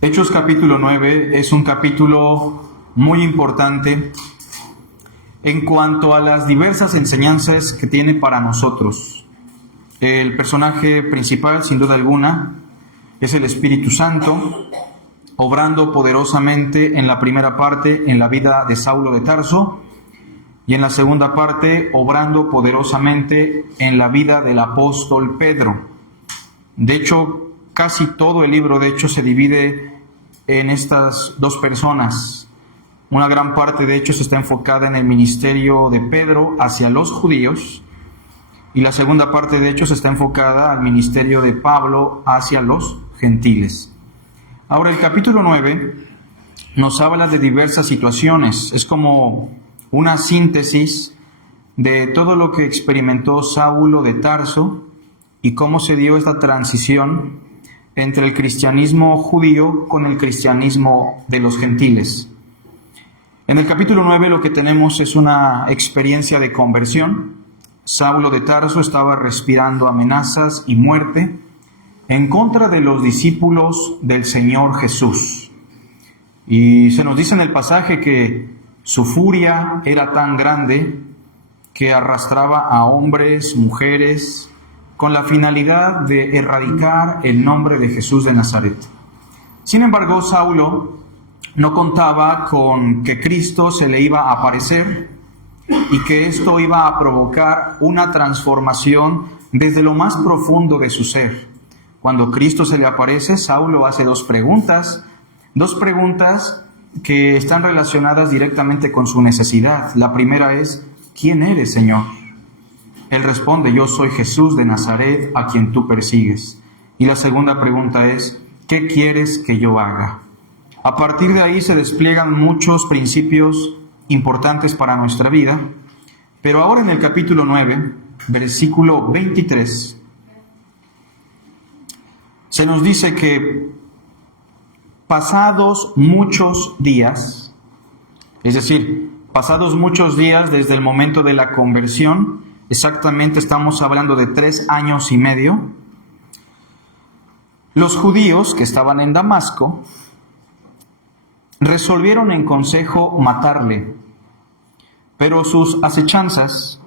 Hechos capítulo 9 es un capítulo muy importante en cuanto a las diversas enseñanzas que tiene para nosotros. El personaje principal, sin duda alguna, es el Espíritu Santo, obrando poderosamente en la primera parte en la vida de Saulo de Tarso y en la segunda parte obrando poderosamente en la vida del apóstol Pedro. De hecho, casi todo el libro de Hechos se divide en estas dos personas. Una gran parte de Hechos está enfocada en el ministerio de Pedro hacia los judíos y la segunda parte de Hechos está enfocada al ministerio de Pablo hacia los gentiles. Ahora, el capítulo 9 nos habla de diversas situaciones. Es como una síntesis de todo lo que experimentó Saulo de Tarso y cómo se dio esta transición entre el cristianismo judío con el cristianismo de los gentiles. En el capítulo 9 lo que tenemos es una experiencia de conversión. Saulo de Tarso estaba respirando amenazas y muerte en contra de los discípulos del Señor Jesús. Y se nos dice en el pasaje que su furia era tan grande que arrastraba a hombres, mujeres, con la finalidad de erradicar el nombre de Jesús de Nazaret. Sin embargo, Saulo no contaba con que Cristo se le iba a aparecer y que esto iba a provocar una transformación desde lo más profundo de su ser. Cuando Cristo se le aparece, Saulo hace dos preguntas que están relacionadas directamente con su necesidad. La primera es, ¿quién eres, Señor? Él responde, yo soy Jesús de Nazaret, a quien tú persigues. Y la segunda pregunta es, ¿qué quieres que yo haga? A partir de ahí se despliegan muchos principios importantes para nuestra vida, pero ahora en el capítulo 9, versículo 23, se nos dice que pasados muchos días, es decir, pasados muchos días desde el momento de la conversión, exactamente estamos hablando de 3 años y medio, los judíos que estaban en Damasco resolvieron en consejo matarle, pero sus acechanzas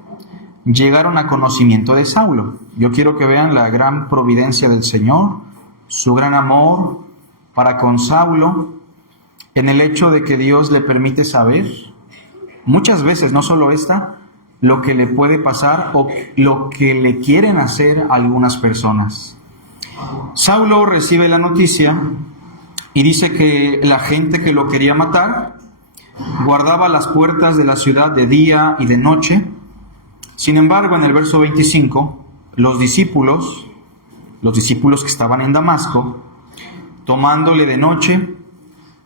llegaron a conocimiento de Saulo. Yo quiero que vean la gran providencia del Señor, su gran amor para con Saulo, en el hecho de que Dios le permite saber, muchas veces, no solo esta, lo que le puede pasar o lo que le quieren hacer a algunas personas. Saulo recibe la noticia y dice que la gente que lo quería matar guardaba las puertas de la ciudad de día y de noche. Sin embargo, en el verso 25, los discípulos que estaban en Damasco, tomándole de noche,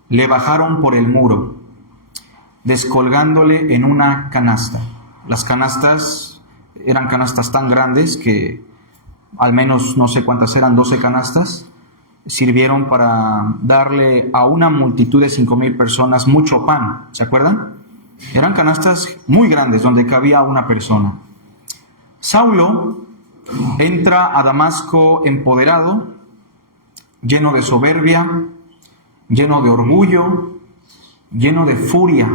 le bajaron por el muro, descolgándole en una canasta. Las canastas eran canastas tan grandes que al menos no sé cuántas eran, 12 canastas, sirvieron para darle a una multitud de 5,000 personas mucho pan, ¿se acuerdan? Eran canastas muy grandes donde cabía una persona. Saulo entra a Damasco empoderado, lleno de soberbia, lleno de orgullo, lleno de furia.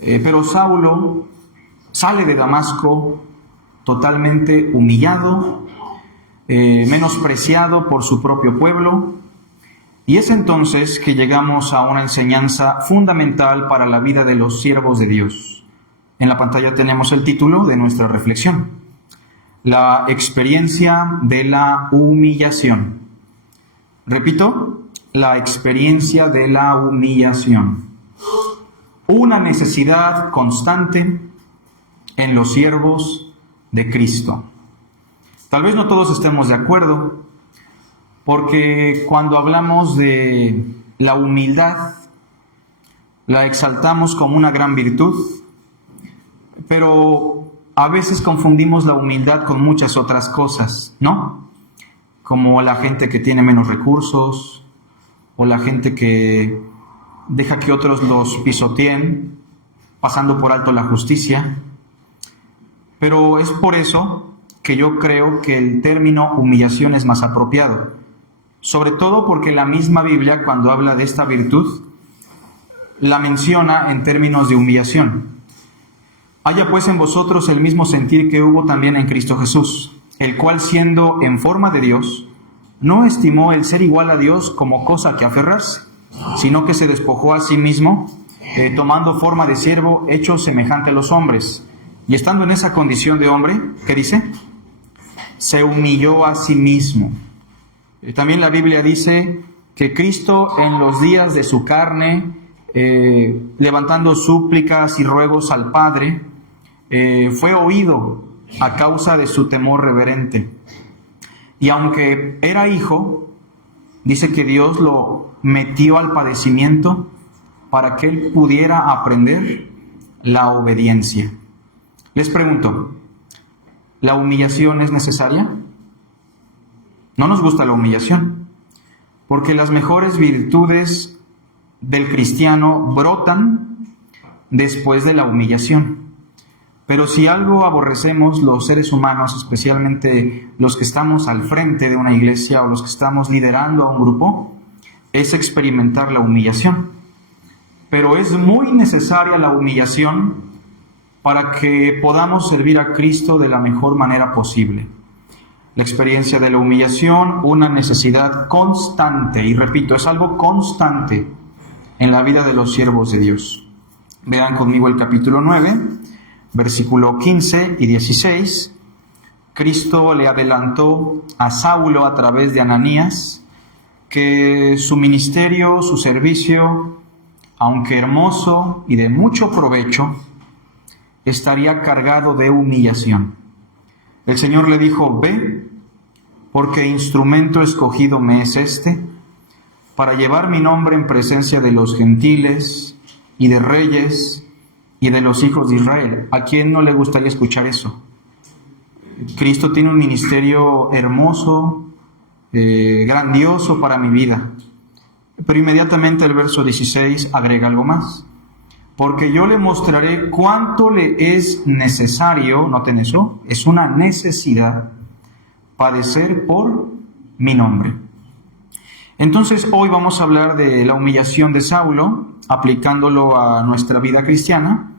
Pero Saulo sale de Damasco totalmente humillado, menospreciado por su propio pueblo, y es entonces que llegamos a una enseñanza fundamental para la vida de los siervos de Dios. En la pantalla tenemos el título de nuestra reflexión: la experiencia de la humillación. Repito, la experiencia de la humillación. Una necesidad constante en los siervos de Cristo. Tal vez no todos estemos de acuerdo, porque cuando hablamos de la humildad, la exaltamos como una gran virtud, pero a veces confundimos la humildad con muchas otras cosas, ¿no? Como la gente que tiene menos recursos, o la gente que deja que otros los pisoteen, pasando por alto la justicia. Pero es por eso que yo creo que el término humillación es más apropiado. sobre todo porque la misma Biblia, cuando habla de esta virtud, la menciona en términos de humillación. Haya pues en vosotros el mismo sentir que hubo también en Cristo Jesús, el cual, siendo en forma de Dios, no estimó el ser igual a Dios como cosa que aferrarse, sino que se despojó a sí mismo, tomando forma de siervo, hecho semejante a los hombres. Y estando en esa condición de hombre, ¿qué dice? Se humilló a sí mismo. También la Biblia dice que Cristo, en los días de su carne, levantando súplicas y ruegos al Padre, fue oído a causa de su temor reverente. Y aunque era hijo, dice que Dios lo metió al padecimiento para que él pudiera aprender la obediencia. Les pregunto, ¿la humillación es necesaria? No nos gusta la humillación, porque las mejores virtudes del cristiano brotan después de la humillación. Pero si algo aborrecemos los seres humanos, especialmente los que estamos al frente de una iglesia o los que estamos liderando a un grupo, es experimentar la humillación. Pero es muy necesaria la humillación para que podamos servir a Cristo de la mejor manera posible. La experiencia de la humillación, una necesidad constante, y repito, es algo constante en la vida de los siervos de Dios. Vean conmigo el capítulo 9, versículo 15 y 16. Cristo le adelantó a Saulo a través de Ananías que su ministerio, su servicio, aunque hermoso y de mucho provecho, estaría cargado de humillación. El Señor le dijo: ve, porque instrumento escogido me es este, para llevar mi nombre en presencia de los gentiles y de reyes y de los hijos de Israel. ¿A quién no le gustaría escuchar eso? Cristo tiene un ministerio hermoso, grandioso para mi vida. Pero inmediatamente el verso 16 agrega algo más. Porque yo le mostraré cuánto le es necesario, noten eso, es una necesidad, padecer por mi nombre. Entonces hoy vamos a hablar de la humillación de Saulo, aplicándolo a nuestra vida cristiana,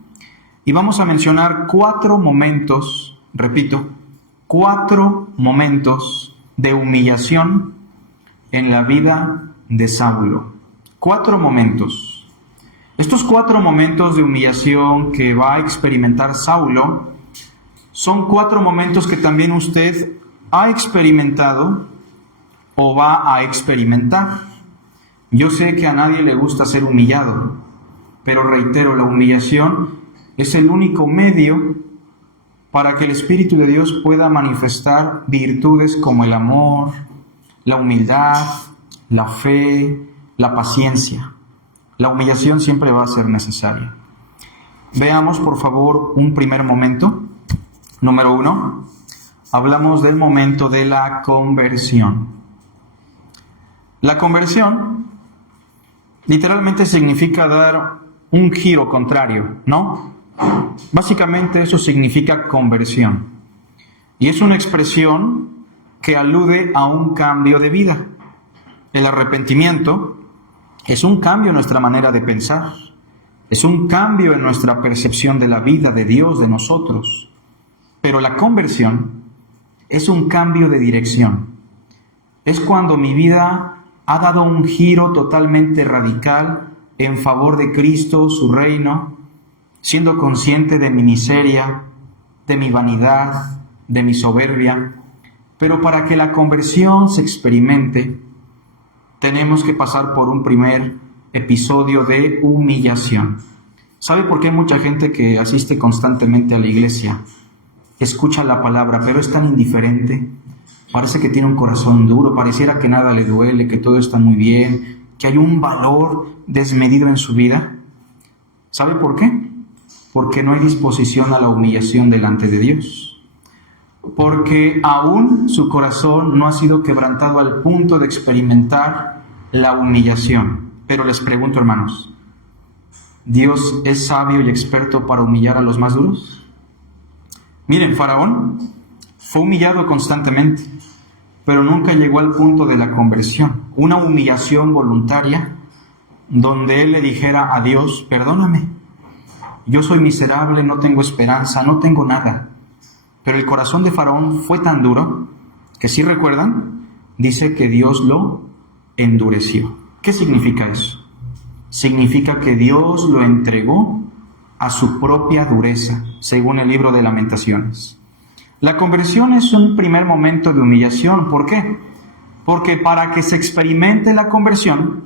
y vamos a mencionar 4 momentos, repito, 4 momentos de humillación en la vida de Saulo. 4 momentos. Estos 4 momentos de humillación que va a experimentar Saulo son 4 momentos que también usted ha experimentado o va a experimentar. Yo sé que a nadie le gusta ser humillado, pero reitero, la humillación es el único medio para que el Espíritu de Dios pueda manifestar virtudes como el amor, la humildad, la fe, la paciencia. La humillación siempre va a ser necesaria. Veamos, por favor, un primer momento. Número 1, hablamos del momento de la conversión. La conversión literalmente significa dar un giro contrario, ¿no? Básicamente eso significa conversión. Y es una expresión que alude a un cambio de vida. El arrepentimiento es un cambio en nuestra manera de pensar. Es un cambio en nuestra percepción de la vida, de Dios, de nosotros. Pero la conversión es un cambio de dirección. Es cuando mi vida ha dado un giro totalmente radical en favor de Cristo, su reino, siendo consciente de mi miseria, de mi vanidad, de mi soberbia. Pero para que la conversión se experimente, tenemos que pasar por un primer episodio de humillación. ¿Sabe por qué hay mucha gente que asiste constantemente a la iglesia? Escucha la palabra, pero es tan indiferente. Parece que tiene un corazón duro, pareciera que nada le duele, que todo está muy bien, que hay un valor desmedido en su vida. ¿Sabe por qué? Porque no hay disposición a la humillación delante de Dios. Porque aún su corazón no ha sido quebrantado al punto de experimentar la humillación. Pero les pregunto, hermanos, ¿Dios es sabio y experto para humillar a los más duros? Miren, Faraón fue humillado constantemente, pero nunca llegó al punto de la conversión. Una humillación voluntaria donde él le dijera a Dios: perdóname, yo soy miserable, no tengo esperanza, no tengo nada. Pero el corazón de Faraón fue tan duro que, si recuerdan, dice que Dios lo endureció. ¿Qué significa eso? Significa que Dios lo entregó a su propia dureza, según el libro de Lamentaciones. La conversión es un primer momento de humillación. ¿Por qué? Porque para que se experimente la conversión,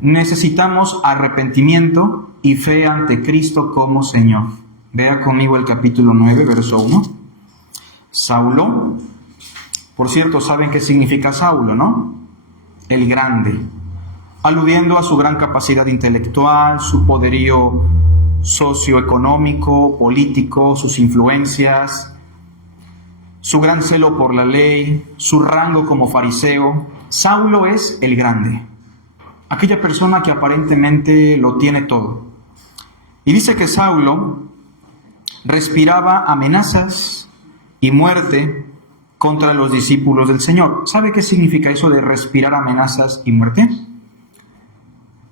necesitamos arrepentimiento y fe ante Cristo como Señor. Vea conmigo el capítulo 9, verso 1. Saulo, por cierto, ¿saben qué significa Saulo, no? El grande, aludiendo a su gran capacidad intelectual, su poderío socioeconómico, político, sus influencias, su gran celo por la ley, su rango como fariseo. Saulo es el grande, aquella persona que aparentemente lo tiene todo. Y dice que Saulo respiraba amenazas y muerte contra los discípulos del Señor. ¿Sabe qué significa eso de respirar amenazas y muerte?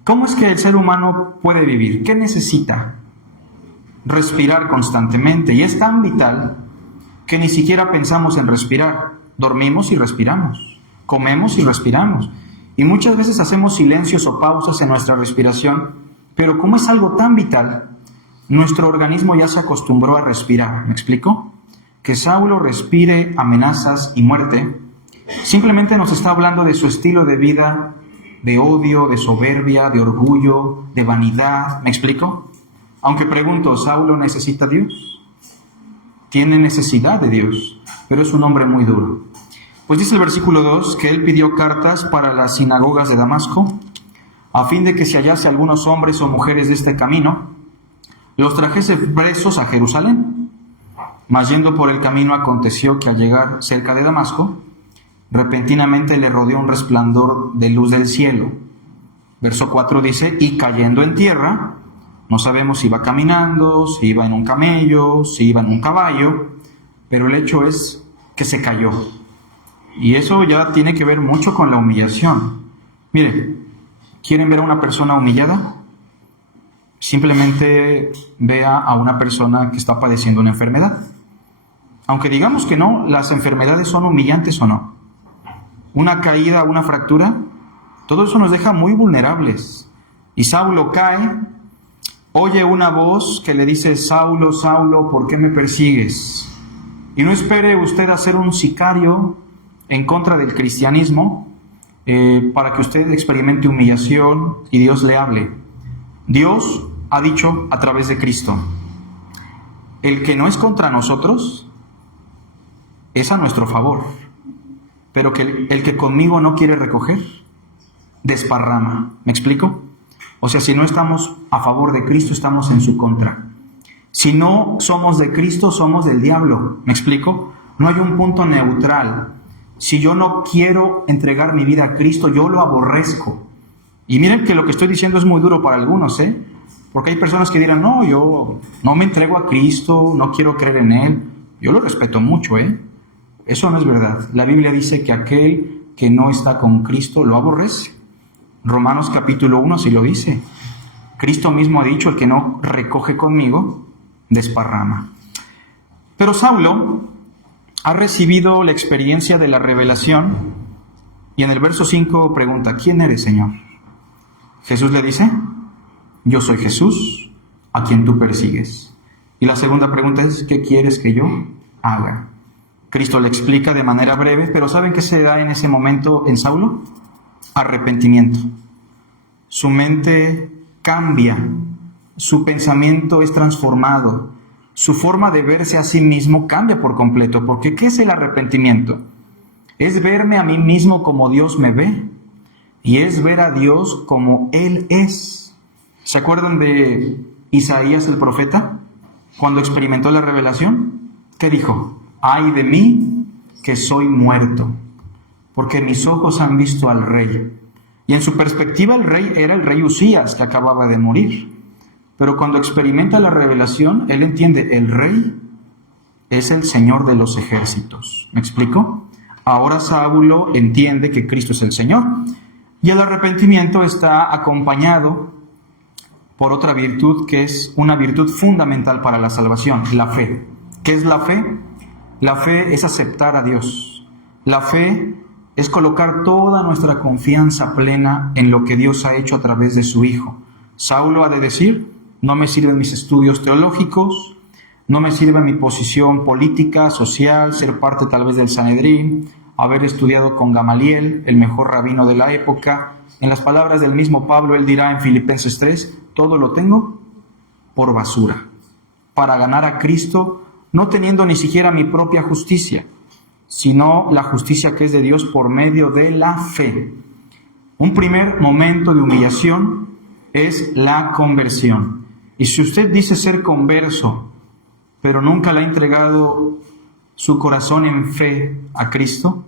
¿Cómo es que el ser humano puede vivir? ¿Qué necesita? Respirar constantemente. Y es tan vital que ni siquiera pensamos en respirar. Dormimos y respiramos. Comemos y respiramos. Y muchas veces hacemos silencios o pausas en nuestra respiración, pero como es algo tan vital, nuestro organismo ya se acostumbró a respirar. ¿Me explico? Que Saulo respire amenazas y muerte simplemente nos está hablando de su estilo de vida, de odio, de soberbia, de orgullo, de vanidad. ¿Me explico? Aunque pregunto, ¿Saulo necesita a Dios? Tiene necesidad de Dios, pero es un hombre muy duro. Pues dice el versículo 2 que él pidió cartas para las sinagogas de Damasco, a fin de que si hallase algunos hombres o mujeres de este camino, los trajese presos a Jerusalén. Mas yendo por el camino aconteció que al llegar cerca de Damasco, repentinamente le rodeó un resplandor de luz del cielo. Verso 4 dice, y cayendo en tierra, no sabemos si iba caminando, si iba en un camello, si iba en un caballo, pero el hecho es que se cayó. Y eso ya tiene que ver mucho con la humillación. Mire, ¿quieren ver a una persona humillada? Simplemente vea a una persona que está padeciendo una enfermedad. Aunque digamos que no, las enfermedades son humillantes o no. Una caída, una fractura, todo eso nos deja muy vulnerables. Y Saulo cae, oye una voz que le dice, Saulo, Saulo, ¿por qué me persigues? Y no espere usted a ser un sicario en contra del cristianismo para que usted experimente humillación y Dios le hable. Dios ha dicho a través de Cristo, el que no es contra nosotros es a nuestro favor, pero que el que conmigo no quiere recoger, desparrama. ¿Me explico? O sea, si no estamos a favor de Cristo, estamos en su contra. Si no somos de Cristo, somos del diablo. ¿Me explico? No hay un punto neutral. Si yo no quiero entregar mi vida a Cristo, yo lo aborrezco. Y miren que lo que estoy diciendo es muy duro para algunos, porque hay personas que dirán, no, yo no me entrego a Cristo, no quiero creer en Él. Yo lo respeto mucho, Eso no es verdad. La Biblia dice que aquel que no está con Cristo lo aborrece. Romanos capítulo 1 sí lo dice. Cristo mismo ha dicho, el que no recoge conmigo, desparrama. Pero Saulo ha recibido la experiencia de la revelación y en el verso 5 pregunta, ¿quién eres, Señor? Jesús le dice, yo soy Jesús, a quien tú persigues. Y la segunda pregunta es, ¿qué quieres que yo haga? Cristo le explica de manera breve, pero ¿saben qué se da en ese momento en Saulo? Arrepentimiento. Su mente cambia, su pensamiento es transformado, su forma de verse a sí mismo cambia por completo, porque ¿qué es el arrepentimiento? Es verme a mí mismo como Dios me ve, y es ver a Dios como Él es. ¿Se acuerdan de Isaías el profeta? Cuando experimentó la revelación, ¿qué dijo? ¡Ay de mí, que soy muerto! Porque mis ojos han visto al Rey. Y en su perspectiva el Rey era el rey Usías, que acababa de morir. Pero cuando experimenta la revelación, él entiende, el Rey es el Señor de los ejércitos. ¿Me explico? Ahora Saulo entiende que Cristo es el Señor. Y el arrepentimiento está acompañado por otra virtud que es una virtud fundamental para la salvación, la fe. ¿Qué es la fe? La fe es aceptar a Dios. La fe es colocar toda nuestra confianza plena en lo que Dios ha hecho a través de su Hijo. Saulo ha de decir: no me sirven mis estudios teológicos, no me sirve mi posición política, social, ser parte tal vez del Sanedrín, haber estudiado con Gamaliel, el mejor rabino de la época. En las palabras del mismo Pablo, él dirá en Filipenses 3, todo lo tengo por basura, para ganar a Cristo, no teniendo ni siquiera mi propia justicia, sino la justicia que es de Dios por medio de la fe. Un primer momento de humillación es la conversión. Y si usted dice ser converso, pero nunca le ha entregado su corazón en fe a Cristo,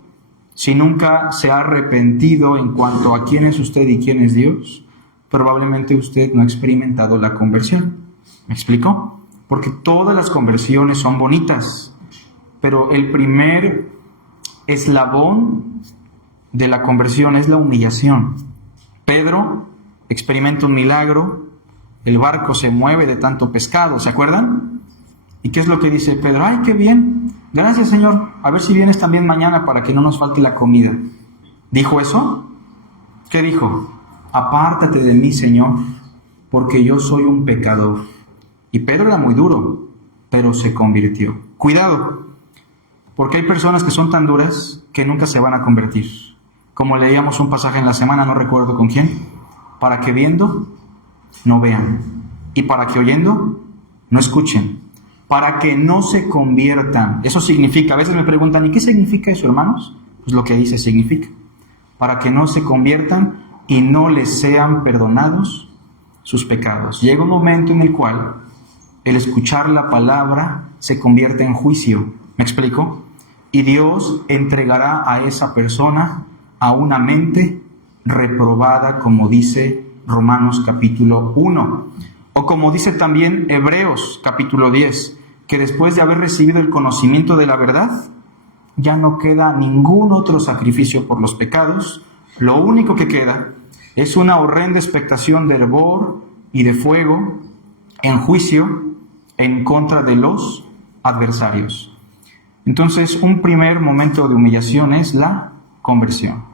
si nunca se ha arrepentido en cuanto a quién es usted y quién es Dios, probablemente usted no ha experimentado la conversión. ¿Me explico? Porque todas las conversiones son bonitas, pero el primer eslabón de la conversión es la humillación. Pedro experimenta un milagro, el barco se mueve de tanto pescado, ¿se acuerdan? ¿Y qué es lo que dice Pedro? ¡Ay, qué bien! Gracias, Señor. A ver si vienes también mañana para que no nos falte la comida. ¿Dijo eso? ¿Qué dijo? Apártate de mí, Señor, porque yo soy un pecador. Y Pedro era muy duro, pero se convirtió. Cuidado, porque hay personas que son tan duras que nunca se van a convertir. Como leíamos un pasaje en la semana, no recuerdo con quién, para que viendo no vean, y para que oyendo no escuchen, para que no se conviertan. Eso significa, a veces me preguntan, ¿y qué significa eso, hermanos? Pues lo que dice significa, para que no se conviertan y no les sean perdonados sus pecados. Llega un momento en el cual el escuchar la palabra se convierte en juicio. ¿Me explico? Y Dios entregará a esa persona a una mente reprobada, como dice Romanos capítulo 1. O como dice también Hebreos capítulo 10, que después de haber recibido el conocimiento de la verdad, ya no queda ningún otro sacrificio por los pecados. Lo único que queda es una horrenda expectación de hervor y de fuego en juicio en contra de los adversarios. Entonces, un primer momento de humillación es la conversión.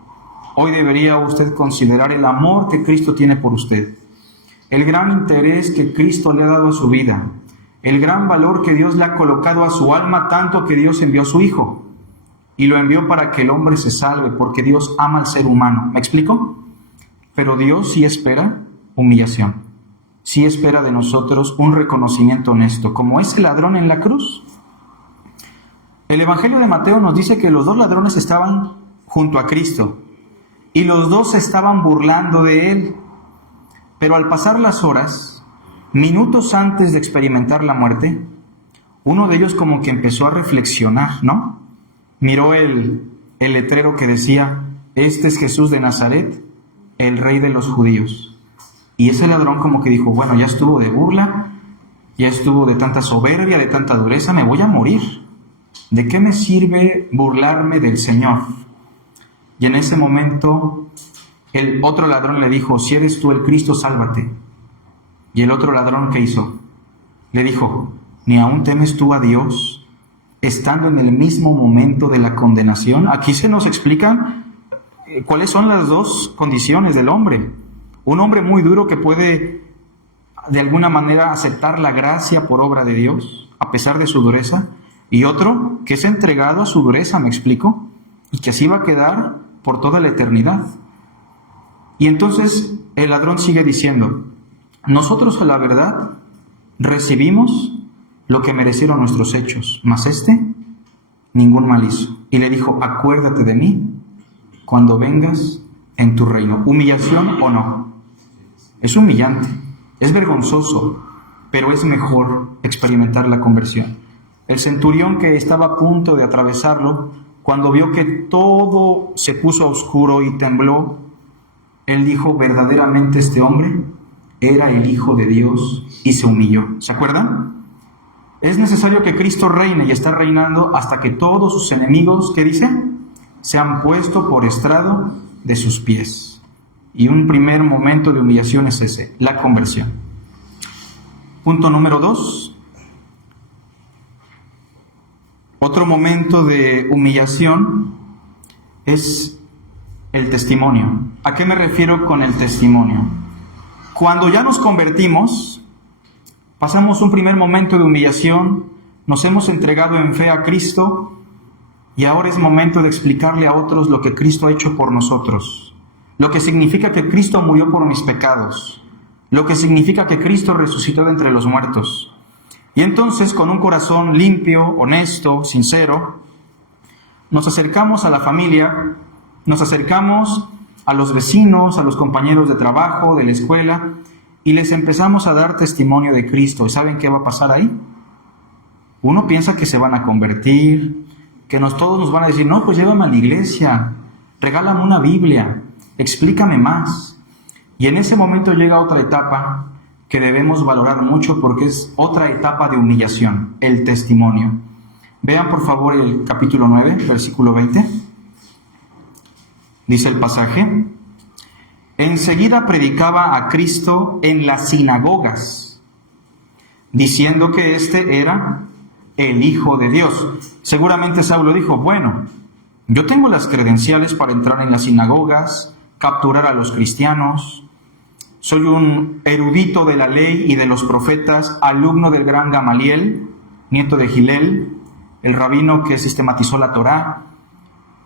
Hoy debería usted considerar el amor que Cristo tiene por usted, el gran interés que Cristo le ha dado a su vida, el gran valor que Dios le ha colocado a su alma, tanto que Dios envió a su Hijo, y lo envió para que el hombre se salve, porque Dios ama al ser humano. ¿Me explico? Pero Dios sí espera humillación, sí espera de nosotros un reconocimiento honesto, como ese ladrón en la cruz. El Evangelio de Mateo nos dice que los dos ladrones estaban junto a Cristo, y los dos se estaban burlando de él. Pero al pasar las horas, minutos antes de experimentar la muerte, uno de ellos como que empezó a reflexionar, ¿no? Miró el letrero que decía, este es Jesús de Nazaret, el rey de los judíos. Y ese ladrón como que dijo, bueno, ya estuvo de burla, ya estuvo de tanta soberbia, de tanta dureza, me voy a morir. ¿De qué me sirve burlarme del Señor? Y en ese momento el otro ladrón le dijo, si eres tú el Cristo, sálvate. Y el otro ladrón, ¿qué hizo? Le dijo, ¿ni aún temes tú a Dios, estando en el mismo momento de la condenación? Aquí se nos explican cuáles son las dos condiciones del hombre. Un hombre muy duro que puede de alguna manera aceptar la gracia por obra de Dios, a pesar de su dureza, y otro que es entregado a su dureza, ¿me explico? Y que así va a quedar por toda la eternidad. Y entonces el ladrón sigue diciendo, nosotros a la verdad recibimos lo que merecieron nuestros hechos, mas ningún mal hizo. Y le dijo, acuérdate de mí cuando vengas en tu reino. ¿Humillación o no? Es humillante, es vergonzoso, pero es mejor experimentar la conversión. El centurión que estaba a punto de atravesarlo, cuando vio que todo se puso oscuro y tembló, él dijo, verdaderamente este hombre era el Hijo de Dios, y se humilló. ¿Se acuerdan? Es necesario que Cristo reine, y está reinando hasta que todos sus enemigos, ¿qué dice? se han puesto por estrado de sus pies. Y un primer momento de humillación es ese, la conversión. Punto número 2. Otro momento de humillación es el testimonio. ¿A qué me refiero con el testimonio? Cuando ya nos convertimos, pasamos un primer momento de humillación, nos hemos entregado en fe a Cristo y ahora es momento de explicarle a otros lo que Cristo ha hecho por nosotros, lo que significa que Cristo murió por mis pecados, lo que significa que Cristo resucitó de entre los muertos. Y entonces, con un corazón limpio, honesto, sincero, nos acercamos a la familia, nos acercamos a los vecinos, a los compañeros de trabajo, de la escuela, y les empezamos a dar testimonio de Cristo. ¿Y saben qué va a pasar ahí? Uno piensa que se van a convertir, que todos nos van a decir, no, pues llévame a la iglesia, regálame una Biblia, explícame más. Y en ese momento llega otra etapa que debemos valorar mucho porque es otra etapa de humillación, el testimonio. Vean por favor el capítulo 9, versículo 20. Dice el pasaje: enseguida predicaba a Cristo en las sinagogas, diciendo que éste era el Hijo de Dios. Seguramente Saulo dijo, bueno, yo tengo las credenciales para entrar en las sinagogas, capturar a los cristianos, soy un erudito de la ley y de los profetas, alumno del gran Gamaliel, nieto de Gilel, el rabino que sistematizó la Torá.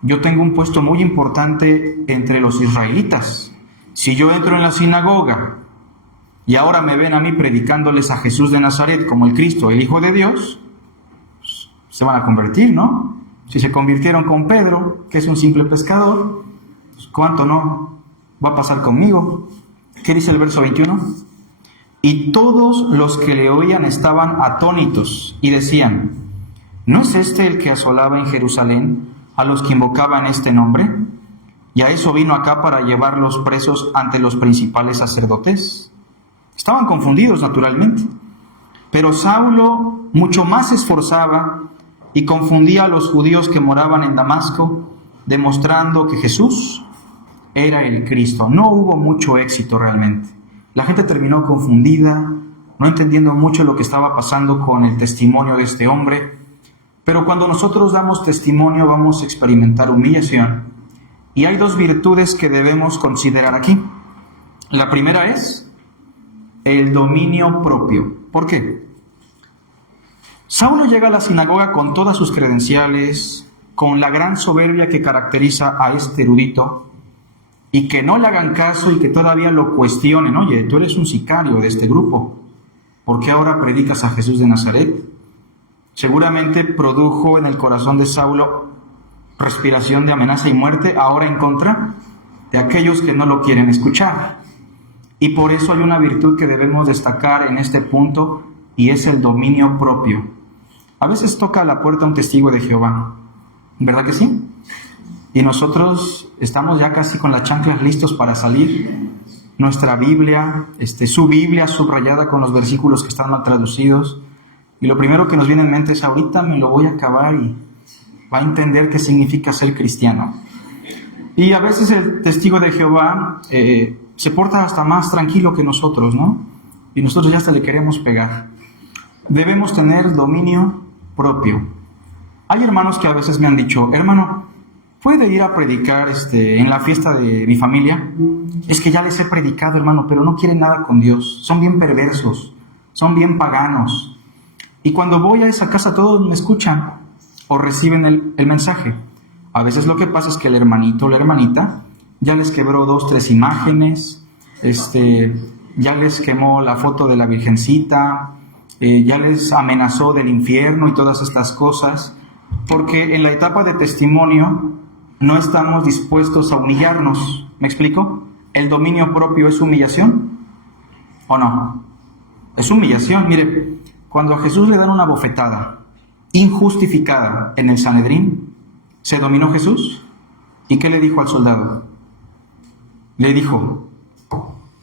Yo tengo un puesto muy importante entre los israelitas. Si yo entro en la sinagoga y ahora me ven a mí predicándoles a Jesús de Nazaret como el Cristo, el Hijo de Dios, pues, se van a convertir, ¿no? Si se convirtieron con Pedro, que es un simple pescador, pues, ¿cuánto no va a pasar conmigo? ¿Qué dice el verso 21? Y todos los que le oían estaban atónitos y decían, ¿no es este el que asolaba en Jerusalén a los que invocaban este nombre? Y a eso vino acá para llevarlos presos ante los principales sacerdotes. Estaban confundidos naturalmente, pero Saulo mucho más se esforzaba y confundía a los judíos que moraban en Damasco, demostrando que Jesús era el Cristo. No hubo mucho éxito realmente. La gente terminó confundida, no entendiendo mucho lo que estaba pasando con el testimonio de este hombre. Pero cuando nosotros damos testimonio vamos a experimentar humillación. Y hay dos virtudes que debemos considerar aquí. La primera es el dominio propio. ¿Por qué? Saulo llega a la sinagoga con todas sus credenciales, con la gran soberbia que caracteriza a este erudito, y que no le hagan caso y que todavía lo cuestionen. Oye, tú eres un sicario de este grupo, ¿por qué ahora predicas a Jesús de Nazaret? Seguramente produjo en el corazón de Saulo respiración de amenaza y muerte, ahora en contra de aquellos que no lo quieren escuchar. Y por eso hay una virtud que debemos destacar en este punto, y es el dominio propio. A veces toca a la puerta un testigo de Jehová, ¿verdad que sí? Y nosotros estamos ya casi con las chanclas listos para salir. Nuestra Biblia, su Biblia subrayada con los versículos que están mal traducidos. Y lo primero que nos viene en mente es, ahorita me lo voy a acabar y va a entender qué significa ser cristiano. Y a veces el testigo de Jehová se porta hasta más tranquilo que nosotros, ¿no? Y nosotros ya hasta le queremos pegar. Debemos tener dominio propio. Hay hermanos que a veces me han dicho, hermano, ¿puede ir a predicar en la fiesta de mi familia? Es que ya les he predicado, hermano, pero no quieren nada con Dios. Son bien perversos, son bien paganos. Y cuando voy a esa casa todos me escuchan o reciben el mensaje. A veces lo que pasa es que el hermanito o la hermanita ya les quebró 2, 3 imágenes, ya les quemó la foto de la Virgencita, ya les amenazó del infierno y todas estas cosas, porque en la etapa de testimonio no estamos dispuestos a humillarnos. ¿Me explico? ¿El dominio propio es humillación o no? Es humillación. Mire, cuando a Jesús le dan una bofetada injustificada en el Sanedrín, ¿se dominó Jesús? ¿Y qué le dijo al soldado? Le dijo,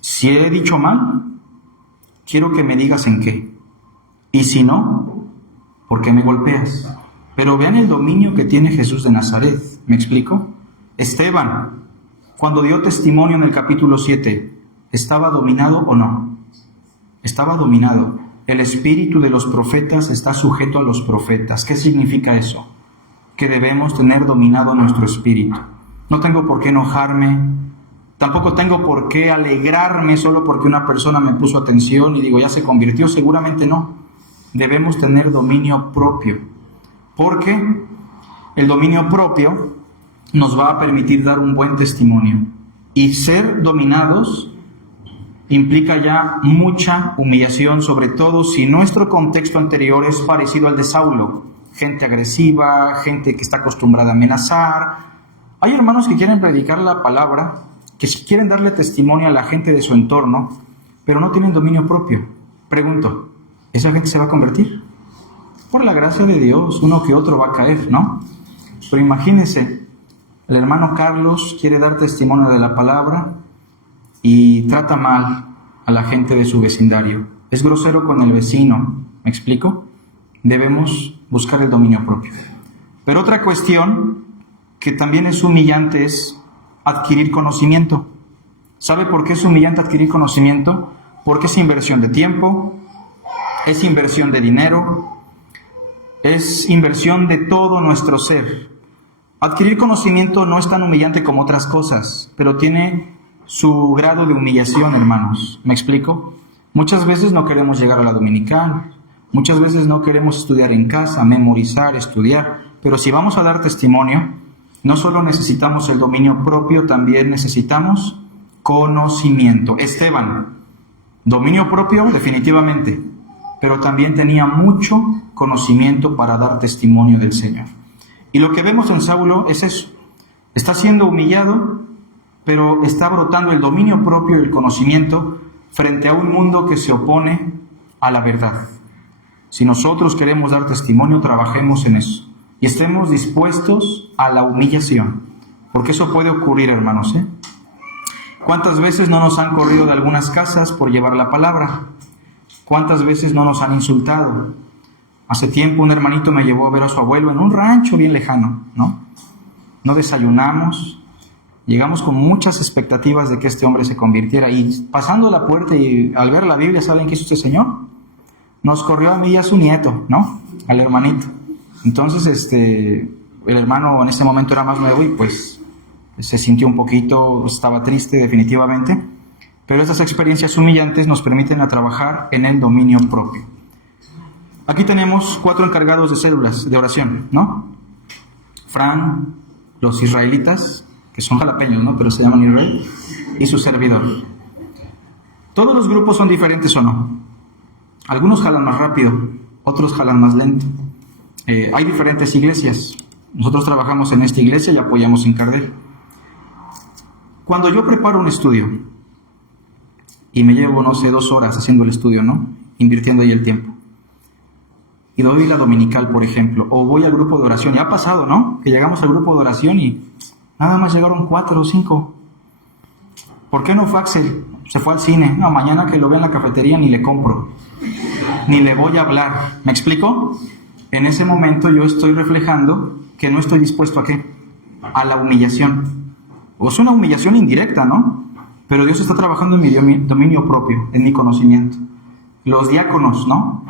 si he dicho mal, quiero que me digas en qué. Y si no, ¿por qué me golpeas? Pero vean el dominio que tiene Jesús de Nazaret. ¿Me explico? Esteban, cuando dio testimonio en el capítulo 7, ¿estaba dominado o no? Estaba dominado. El espíritu de los profetas está sujeto a los profetas. ¿Qué significa eso? Que debemos tener dominado nuestro espíritu. No tengo por qué enojarme, tampoco tengo por qué alegrarme solo porque una persona me puso atención y digo, ya se convirtió. Seguramente no. Debemos tener dominio propio, porque el dominio propio nos va a permitir dar un buen testimonio. Y ser dominados implica ya mucha humillación, sobre todo si nuestro contexto anterior es parecido al de Saulo. Gente agresiva, gente que está acostumbrada a amenazar. Hay hermanos que quieren predicar la palabra, que quieren darle testimonio a la gente de su entorno, pero no tienen dominio propio. Pregunto, ¿esa gente se va a convertir? Por la gracia de Dios, uno que otro va a caer, ¿no? Pero imagínense, el hermano Carlos quiere dar testimonio de la palabra y trata mal a la gente de su vecindario. Es grosero con el vecino, ¿me explico? Debemos buscar el dominio propio. Pero otra cuestión que también es humillante es adquirir conocimiento. ¿Sabe por qué es humillante adquirir conocimiento? Porque es inversión de tiempo, es inversión de dinero, es inversión de todo nuestro ser. Adquirir conocimiento no es tan humillante como otras cosas, pero tiene su grado de humillación, hermanos. ¿Me explico? Muchas veces no queremos llegar a la dominical, muchas veces no queremos estudiar en casa, memorizar, estudiar, pero si vamos a dar testimonio, no solo necesitamos el dominio propio, también necesitamos conocimiento. Esteban, dominio propio definitivamente, pero también tenía mucho conocimiento para dar testimonio del Señor. Y lo que vemos en Saulo es eso. Está siendo humillado, pero está brotando el dominio propio y el conocimiento frente a un mundo que se opone a la verdad. Si nosotros queremos dar testimonio, trabajemos en eso. Y estemos dispuestos a la humillación. Porque eso puede ocurrir, hermanos, ¿eh? ¿Cuántas veces no nos han corrido de algunas casas por llevar la palabra? ¿Cuántas veces no nos han insultado? Hace tiempo un hermanito me llevó a ver a su abuelo en un rancho bien lejano, ¿no? No desayunamos, llegamos con muchas expectativas de que este hombre se convirtiera y pasando la puerta y al ver la Biblia, ¿saben qué hizo este señor? Nos corrió a mí y a su nieto, ¿no? Al hermanito. Entonces, el hermano en ese momento era más nuevo y pues se sintió un poquito, estaba triste definitivamente, pero esas experiencias humillantes nos permiten a trabajar en el dominio propio. Aquí tenemos 4 encargados de células de oración, ¿no? Fran, los israelitas, que son jalapeños, ¿no? Pero se llaman Israel, y su servidor. Todos los grupos son diferentes o no. Algunos jalan más rápido, otros jalan más lento. Hay diferentes iglesias. Nosotros trabajamos en esta iglesia y apoyamos en Cardel. Cuando yo preparo un estudio y me llevo, no sé, 2 horas haciendo el estudio, ¿no? Invirtiendo ahí el tiempo. Y doy la dominical, por ejemplo, o voy al grupo de oración. Ya ha pasado, ¿no? Que llegamos al grupo de oración y nada más llegaron 4 o 5. ¿Por qué no fue Axel? Se fue al cine. No, mañana que lo vea en la cafetería ni le compro, ni le voy a hablar. ¿Me explico? En ese momento yo estoy reflejando que no estoy dispuesto ¿a qué? A la humillación. O es una humillación indirecta, ¿no? Pero Dios está trabajando en mi dominio propio, en mi conocimiento. Los diáconos, ¿no?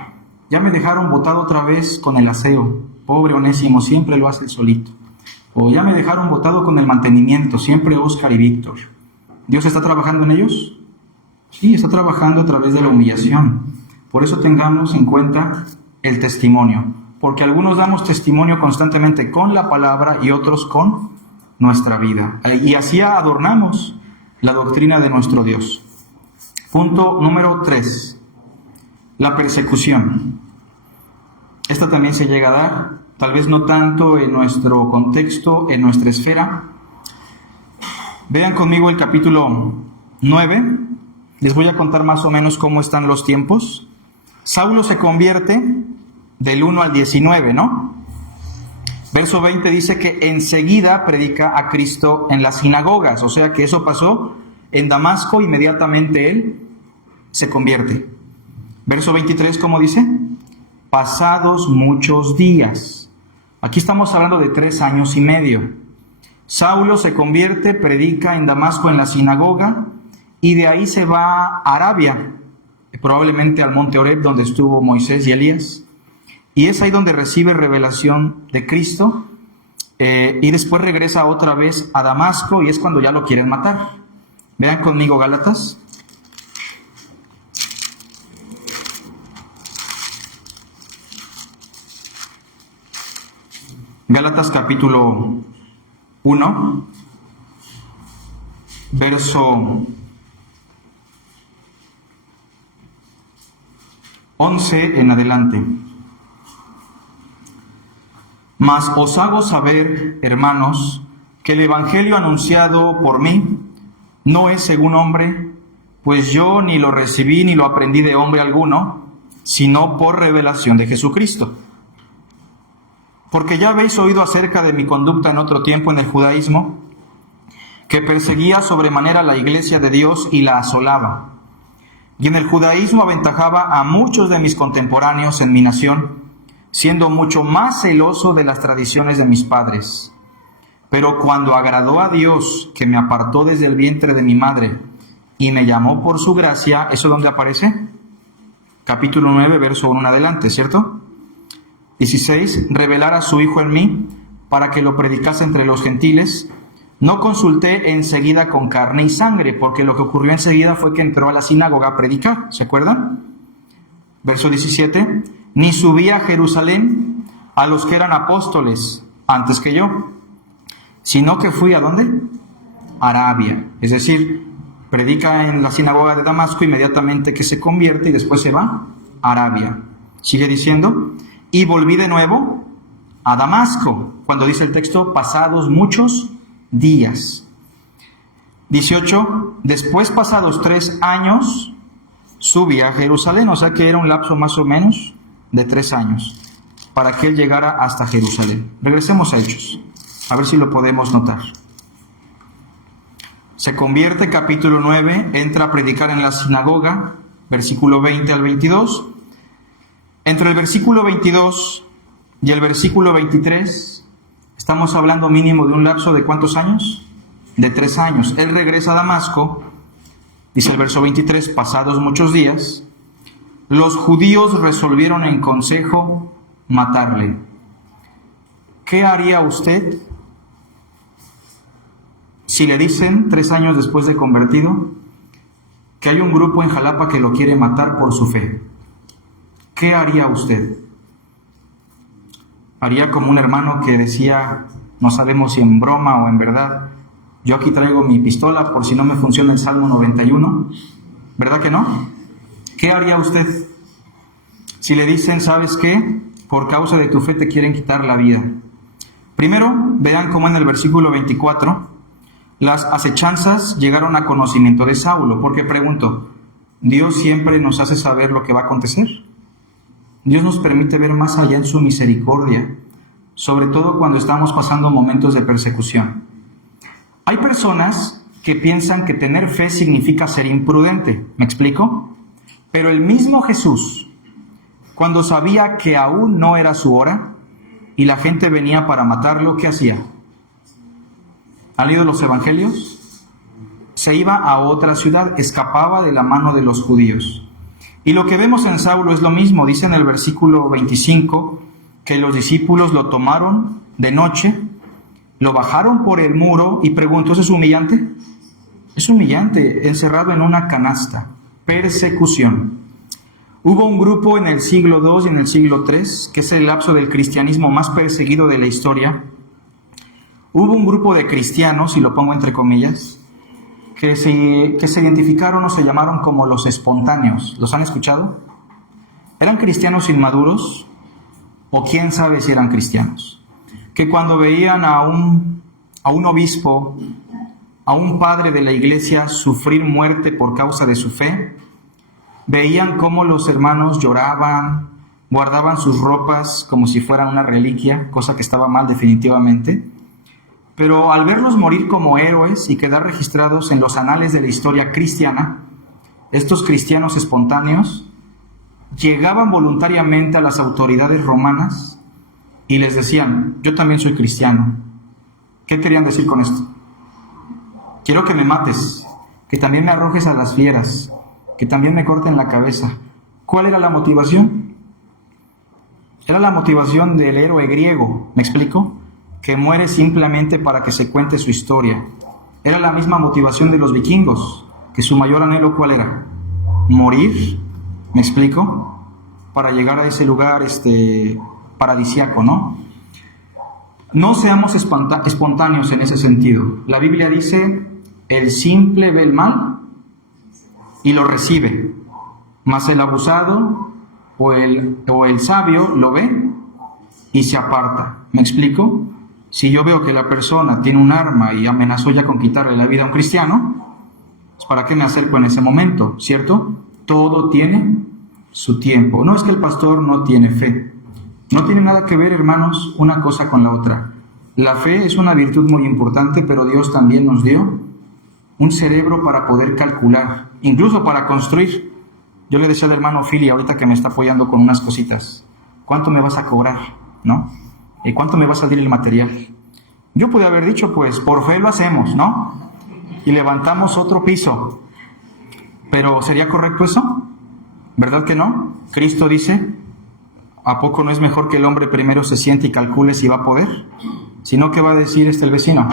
Ya me dejaron botado otra vez con el aseo. Pobre Onésimo, siempre lo hace solito. O ya me dejaron botado con el mantenimiento, siempre Oscar y Víctor. ¿Dios está trabajando en ellos? Sí, está trabajando a través de la humillación. Por eso tengamos en cuenta el testimonio. Porque algunos damos testimonio constantemente con la palabra y otros con nuestra vida. Y así adornamos la doctrina de nuestro Dios. Punto número 3. La persecución. Esta también se llega a dar, tal vez no tanto en nuestro contexto, en nuestra esfera. Vean conmigo el capítulo 9. Les voy a contar más o menos cómo están los tiempos. Saulo se convierte del 1 al 19, ¿no? Verso 20 dice que enseguida predica a Cristo en las sinagogas, o sea que eso pasó en Damasco, inmediatamente él se convierte. Verso 23, ¿cómo dice? Pasados muchos días. Aquí estamos hablando de 3 años y medio. Saulo se convierte, predica en Damasco en la sinagoga y de ahí se va a Arabia, probablemente al monte Horeb donde estuvo Moisés y Elías. Y es ahí donde recibe revelación de Cristo y después regresa otra vez a Damasco y es cuando ya lo quieren matar. Vean conmigo Gálatas. Gálatas capítulo 1, verso 11 en adelante. Mas os hago saber, hermanos, que el evangelio anunciado por mí no es según hombre, pues yo ni lo recibí ni lo aprendí de hombre alguno, sino por revelación de Jesucristo. Porque ya habéis oído acerca de mi conducta en otro tiempo en el judaísmo, que perseguía sobremanera la iglesia de Dios y la asolaba. Y en el judaísmo aventajaba a muchos de mis contemporáneos en mi nación, siendo mucho más celoso de las tradiciones de mis padres. Pero cuando agradó a Dios, que me apartó desde el vientre de mi madre y me llamó por su gracia, ¿eso dónde aparece? Capítulo 9, verso 1 en adelante, ¿cierto? 16, revelar a su Hijo en mí, para que lo predicase entre los gentiles. No consulté enseguida con carne y sangre, porque lo que ocurrió enseguida fue que entró a la sinagoga a predicar, ¿se acuerdan? Verso 17, ni subí a Jerusalén a los que eran apóstoles antes que yo, sino que fui ¿a dónde? Arabia, es decir, predica en la sinagoga de Damasco inmediatamente que se convierte y después se va a Arabia. Sigue diciendo, y volví de nuevo a Damasco, cuando dice el texto, pasados muchos días. 18, después pasados 3 años, subí a Jerusalén, o sea que era un lapso más o menos de 3 años, para que él llegara hasta Jerusalén. Regresemos a Hechos, a ver si lo podemos notar. Se convierte, capítulo 9, entra a predicar en la sinagoga, versículo 20 al 22. Entre el versículo 22 y el versículo 23, estamos hablando mínimo de un lapso de ¿cuántos años? De 3 años. Él regresa a Damasco, dice el verso 23, pasados muchos días, los judíos resolvieron en consejo matarle. ¿Qué haría usted si le dicen 3 años después de convertido que hay un grupo en Jalapa que lo quiere matar por su fe? ¿Qué haría usted? ¿Haría como un hermano que decía, no sabemos si en broma o en verdad, yo aquí traigo mi pistola por si no me funciona el Salmo 91? ¿Verdad que no? ¿Qué haría usted si le dicen, ¿sabes qué? Por causa de tu fe te quieren quitar la vida. Primero, vean cómo en el versículo 24, las acechanzas llegaron a conocimiento de Saulo, porque pregunto, ¿Dios siempre nos hace saber lo que va a acontecer? Dios nos permite ver más allá en su misericordia, sobre todo cuando estamos pasando momentos de persecución. Hay personas que piensan que tener fe significa ser imprudente, ¿me explico? Pero el mismo Jesús, cuando sabía que aún no era su hora y la gente venía para matarlo, ¿qué hacía? ¿Han leído los evangelios? Se iba a otra ciudad, escapaba de la mano de los judíos. Y lo que vemos en Saulo es lo mismo, dice en el versículo 25, que los discípulos lo tomaron de noche, lo bajaron por el muro y preguntó, ¿eso es humillante? Es humillante, encerrado en una canasta, persecución. Hubo un grupo en el siglo II y en el siglo III, que es el lapso del cristianismo más perseguido de la historia. Hubo un grupo de cristianos, y lo pongo entre comillas, que se identificaron o se llamaron como los espontáneos. ¿Los han escuchado? ¿Eran cristianos inmaduros? O quién sabe si eran cristianos. Que cuando veían a un obispo, a un padre de la iglesia sufrir muerte por causa de su fe, veían cómo los hermanos lloraban, guardaban sus ropas como si fueran una reliquia, cosa que estaba mal definitivamente. Pero al verlos morir como héroes y quedar registrados en los anales de la historia cristiana, estos cristianos espontáneos llegaban voluntariamente a las autoridades romanas y les decían, yo también soy cristiano. ¿Qué querían decir con esto? Quiero que me mates, que también me arrojes a las fieras, que también me corten la cabeza. ¿Cuál era la motivación? Era la motivación del héroe griego, ¿me explico? Que muere simplemente para que se cuente su historia. Era la misma motivación de los vikingos, que su mayor anhelo, ¿cuál era? Morir, ¿me explico? Para llegar a ese lugar paradisíaco, ¿no? No seamos espontáneos en ese sentido. La Biblia dice, el simple ve el mal y lo recibe, mas el abusado o el sabio lo ve y se aparta. ¿Me explico? Si yo veo que la persona tiene un arma y amenazó ya con quitarle la vida a un cristiano, pues ¿para qué me acerco en ese momento? ¿Cierto? Todo tiene su tiempo. No es que el pastor no tiene fe. No tiene nada que ver, hermanos, una cosa con la otra. La fe es una virtud muy importante, pero Dios también nos dio un cerebro para poder calcular, incluso para construir. Yo le decía al hermano Fili, ahorita que me está apoyando con unas cositas, ¿cuánto me vas a cobrar? ¿No? ¿Y cuánto me va a salir el material? Yo pude haber dicho, pues, por fe lo hacemos, ¿no? Y levantamos otro piso. Pero ¿sería correcto eso? ¿Verdad que no? Cristo dice, ¿a poco no es mejor que el hombre primero se siente y calcule si va a poder? Sino, ¿qué va a decir el vecino?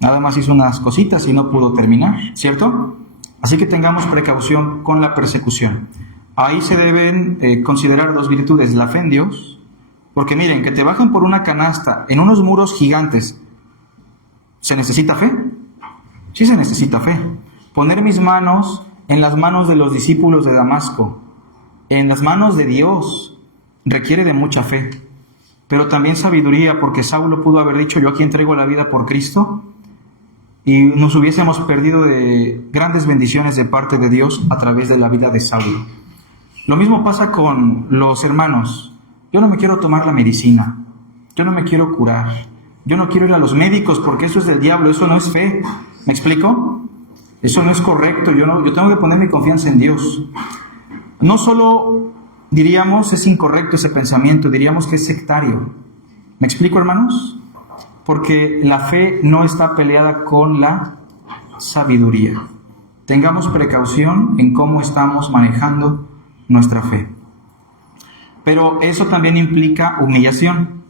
Nada más hizo unas cositas y no pudo terminar, ¿cierto? Así que tengamos precaución con la persecución. Ahí se deben considerar dos virtudes, la fe en Dios, porque miren, que te bajen por una canasta en unos muros gigantes, ¿se necesita fe? Sí se necesita fe. Poner mis manos en las manos de los discípulos de Damasco, en las manos de Dios, requiere de mucha fe, pero también sabiduría, porque Saulo pudo haber dicho, yo aquí entrego la vida por Cristo, y nos hubiésemos perdido de grandes bendiciones de parte de Dios a través de la vida de Saulo. Lo mismo pasa con los hermanos. Yo no me quiero tomar la medicina, yo no me quiero curar, yo no quiero ir a los médicos porque eso es del diablo, eso no es fe. ¿Me explico? Eso no es correcto, yo tengo que poner mi confianza en Dios. No solo diríamos es incorrecto ese pensamiento, diríamos que es sectario. ¿Me explico, hermanos? Porque la fe no está peleada con la sabiduría. Tengamos precaución en cómo estamos manejando nuestra fe. Pero eso también implica humillación.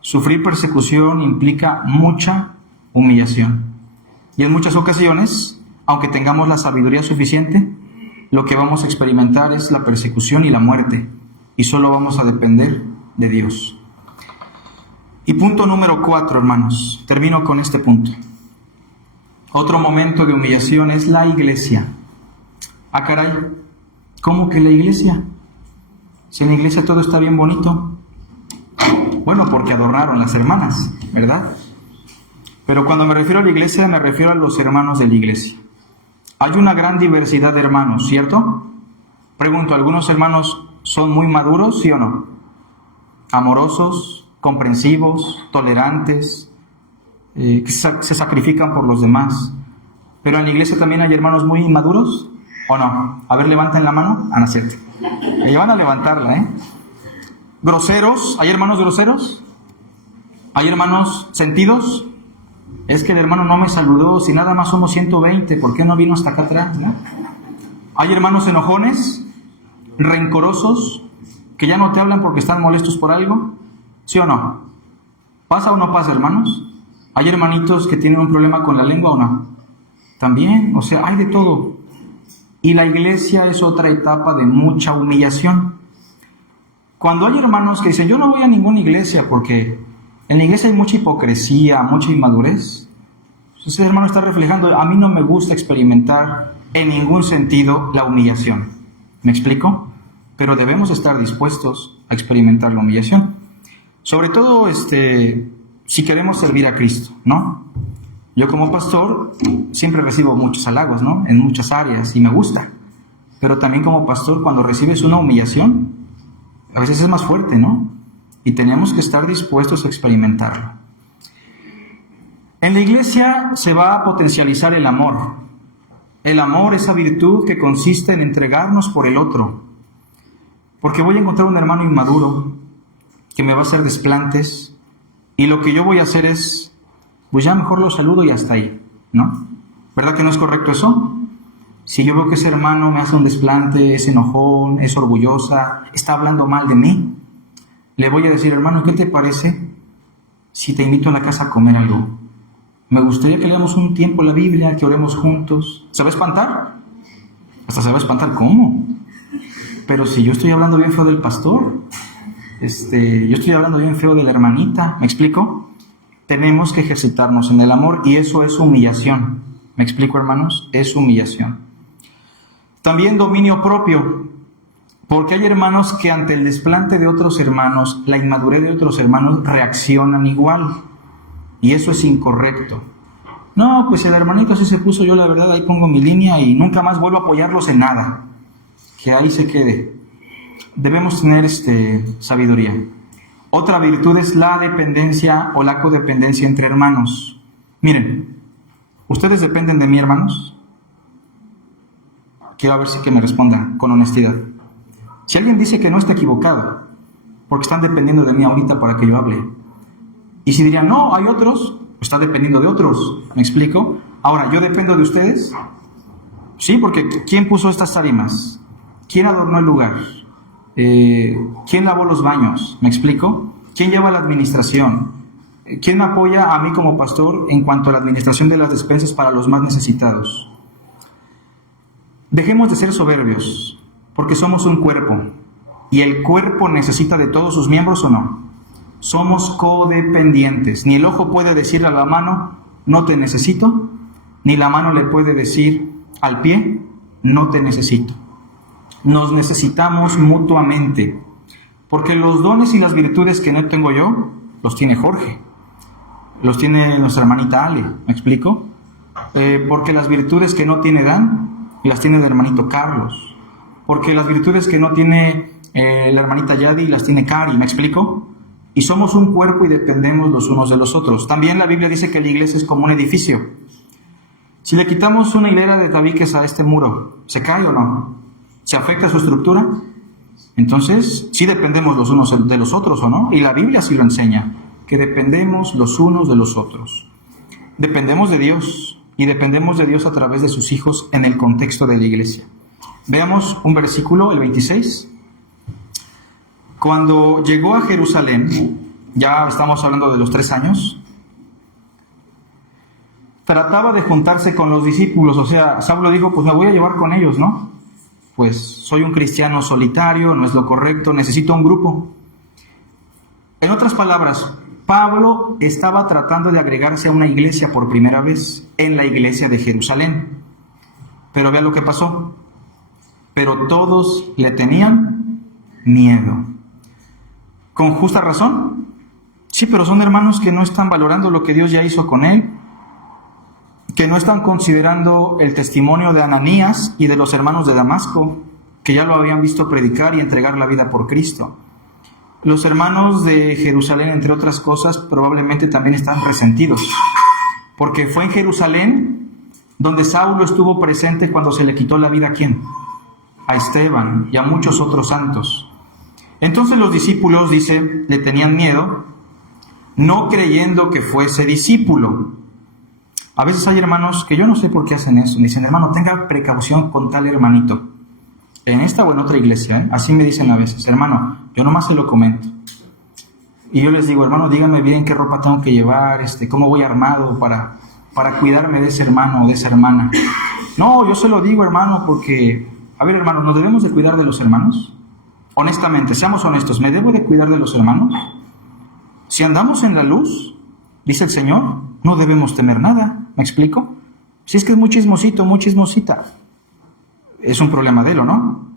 Sufrir persecución implica mucha humillación. Y en muchas ocasiones, aunque tengamos la sabiduría suficiente, lo que vamos a experimentar es la persecución y la muerte. Y solo vamos a depender de Dios. Y punto número 4, hermanos. Termino con este punto. Otro momento de humillación es la iglesia. Ah, caray. ¿Cómo que la iglesia? Si en la iglesia todo está bien bonito. Bueno, porque adornaron las hermanas, ¿verdad? Pero cuando me refiero a la iglesia, me refiero a los hermanos de la iglesia. Hay una gran diversidad de hermanos, ¿cierto? Pregunto, ¿algunos hermanos son muy maduros, sí o no? Amorosos, comprensivos, tolerantes, que se sacrifican por los demás. Pero en la iglesia también hay hermanos muy inmaduros, ¿o no? A ver, levanten la mano. No es cierto. Ahí van a levantarla, ¿eh? ¿Groseros? ¿Hay hermanos groseros? ¿Hay hermanos sentidos? Es que el hermano no me saludó, si nada más somos 120, ¿por qué no vino hasta acá atrás? ¿No? ¿Hay hermanos enojones, rencorosos, que ya no te hablan porque están molestos por algo? ¿Sí o no? ¿Pasa o no pasa, hermanos? ¿Hay hermanitos que tienen un problema con la lengua o no? También, o sea, hay de todo. Y la iglesia es otra etapa de mucha humillación. Cuando hay hermanos que dicen, yo no voy a ninguna iglesia porque en la iglesia hay mucha hipocresía, mucha inmadurez, ese hermano está reflejando, a mí no me gusta experimentar en ningún sentido la humillación. ¿Me explico? Pero debemos estar dispuestos a experimentar la humillación. Sobre todo, si queremos servir a Cristo, ¿no? Yo como pastor siempre recibo muchos halagos, ¿no? En muchas áreas y me gusta. Pero también como pastor, cuando recibes una humillación, a veces es más fuerte, ¿no? Y tenemos que estar dispuestos a experimentarlo. En la iglesia se va a potencializar el amor. El amor, esa virtud que consiste en entregarnos por el otro. Porque voy a encontrar un hermano inmaduro que me va a hacer desplantes, y lo que yo voy a hacer es, pues ya mejor lo saludo y hasta ahí, ¿no? ¿Verdad que no es correcto eso? Si yo veo que ese hermano me hace un desplante, es enojón, es orgullosa, está hablando mal de mí, le voy a decir, hermano, ¿qué te parece si te invito a la casa a comer algo? Me gustaría que leamos un tiempo la Biblia, que oremos juntos. ¿Se va a espantar? Hasta se va a espantar, ¿cómo? Pero si yo estoy hablando bien feo del pastor, yo estoy hablando bien feo de la hermanita, ¿me explico? Tenemos que ejercitarnos en el amor y eso es humillación. ¿Me explico, hermanos? Es humillación. También dominio propio, porque hay hermanos que ante el desplante de otros hermanos, la inmadurez de otros hermanos, reaccionan igual. Y eso es incorrecto. No, pues el hermanito así se puso, yo la verdad ahí pongo mi línea y nunca más vuelvo a apoyarlos en nada. Que ahí se quede. Debemos tener sabiduría. Otra virtud es la dependencia o la codependencia entre hermanos. Miren, ¿ustedes dependen de mí, hermanos? Quiero ver si que me respondan con honestidad. Si alguien dice que no, está equivocado, porque están dependiendo de mí ahorita para que yo hable. Y si dirían, no, hay otros, está dependiendo de otros. ¿Me explico? Ahora, ¿yo dependo de ustedes? Sí, porque ¿quién puso estas tarimas? ¿Quién adornó el lugar? ¿Quién lavó los baños? ¿Me explico? ¿Quién lleva la administración? ¿Quién me apoya a mí como pastor en cuanto a la administración de las despensas para los más necesitados? Dejemos de ser soberbios, porque somos un cuerpo, y el cuerpo necesita de todos sus miembros, ¿o no? Somos codependientes. Ni el ojo puede decirle a la mano, no te necesito, ni la mano le puede decir al pie, no te necesito. Nos necesitamos mutuamente, porque los dones y las virtudes que no tengo yo, los tiene Jorge, los tiene nuestra hermanita Ale, ¿me explico? Porque las virtudes que no tiene Dan, las tiene el hermanito Carlos, porque las virtudes que no tiene la hermanita Yadi, las tiene Cari, ¿me explico? Y somos un cuerpo y dependemos los unos de los otros. También la Biblia dice que la iglesia es como un edificio. Si le quitamos una hilera de tabiques a este muro, ¿se cae o no? ¿Se afecta su estructura? Entonces, sí dependemos los unos de los otros, ¿o no? Y la Biblia sí lo enseña, que dependemos los unos de los otros. Dependemos de Dios, y dependemos de Dios a través de sus hijos en el contexto de la iglesia. Veamos un versículo, el 26. Cuando llegó a Jerusalén, ya estamos hablando de los 3 años, trataba de juntarse con los discípulos, o sea, Saulo dijo, pues me voy a llevar con ellos, ¿no? Pues soy un cristiano solitario, no es lo correcto, necesito un grupo. En otras palabras, Pablo estaba tratando de agregarse a una iglesia por primera vez, en la iglesia de Jerusalén. Pero vea lo que pasó. Pero todos le tenían miedo. ¿Con justa razón? Sí, pero son hermanos que no están valorando lo que Dios ya hizo con él, que no están considerando el testimonio de Ananías y de los hermanos de Damasco, que ya lo habían visto predicar y entregar la vida por Cristo. Los hermanos de Jerusalén, entre otras cosas, probablemente también están resentidos, porque fue en Jerusalén donde Saulo estuvo presente cuando se le quitó la vida ¿a quién? A Esteban y a muchos otros santos. Entonces los discípulos, dice, le tenían miedo, no creyendo que fuese discípulo. A veces hay hermanos que yo no sé por qué hacen eso. Me dicen, hermano, tenga precaución con tal hermanito. En esta o en otra iglesia, así me dicen a veces, hermano, yo nomás se lo comento. Y yo les digo, hermano, díganme bien qué ropa tengo que llevar, cómo voy armado para cuidarme de ese hermano o de esa hermana. No, yo se lo digo, hermano, porque, a ver, hermano, ¿nos debemos de cuidar de los hermanos? Honestamente, seamos honestos, ¿me debo de cuidar de los hermanos? Si andamos en la luz, dice el Señor, no debemos temer nada, ¿me explico? Si es que es muy chismosito, muy chismosita, es un problema de él, ¿o no?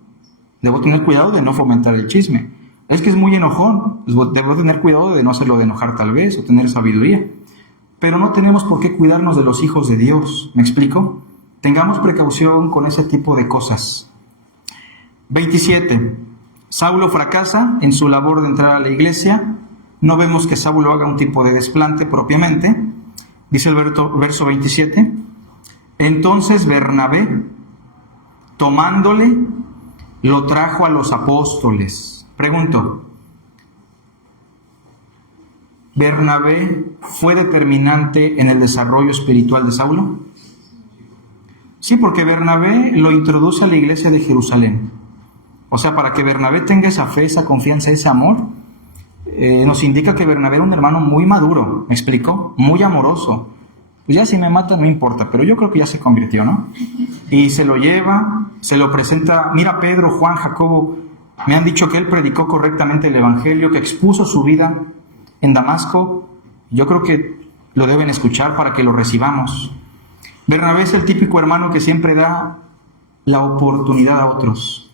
Debo tener cuidado de no fomentar el chisme. Es que es muy enojón, debo tener cuidado de no hacerlo de enojar tal vez, o tener sabiduría. Pero no tenemos por qué cuidarnos de los hijos de Dios, ¿me explico? Tengamos precaución con ese tipo de cosas. 27. Saulo fracasa en su labor de entrar a la iglesia. No vemos que Saulo haga un tipo de desplante propiamente. Dice el verso 27. Entonces Bernabé, tomándole, lo trajo a los apóstoles. Pregunto, ¿Bernabé fue determinante en el desarrollo espiritual de Saulo? Sí, porque Bernabé lo introduce a la iglesia de Jerusalén. O sea, para que Bernabé tenga esa fe, esa confianza, ese amor, nos indica que Bernabé era un hermano muy maduro, ¿me explico? Muy amoroso. Pues ya si me mata no importa, pero yo creo que ya se convirtió, ¿no? Y se lo lleva, se lo presenta. Mira, Pedro, Juan, Jacobo, me han dicho que él predicó correctamente el evangelio, que expuso su vida en Damasco. Yo creo que lo deben escuchar para que lo recibamos. Bernabé es el típico hermano que siempre da la oportunidad a otros.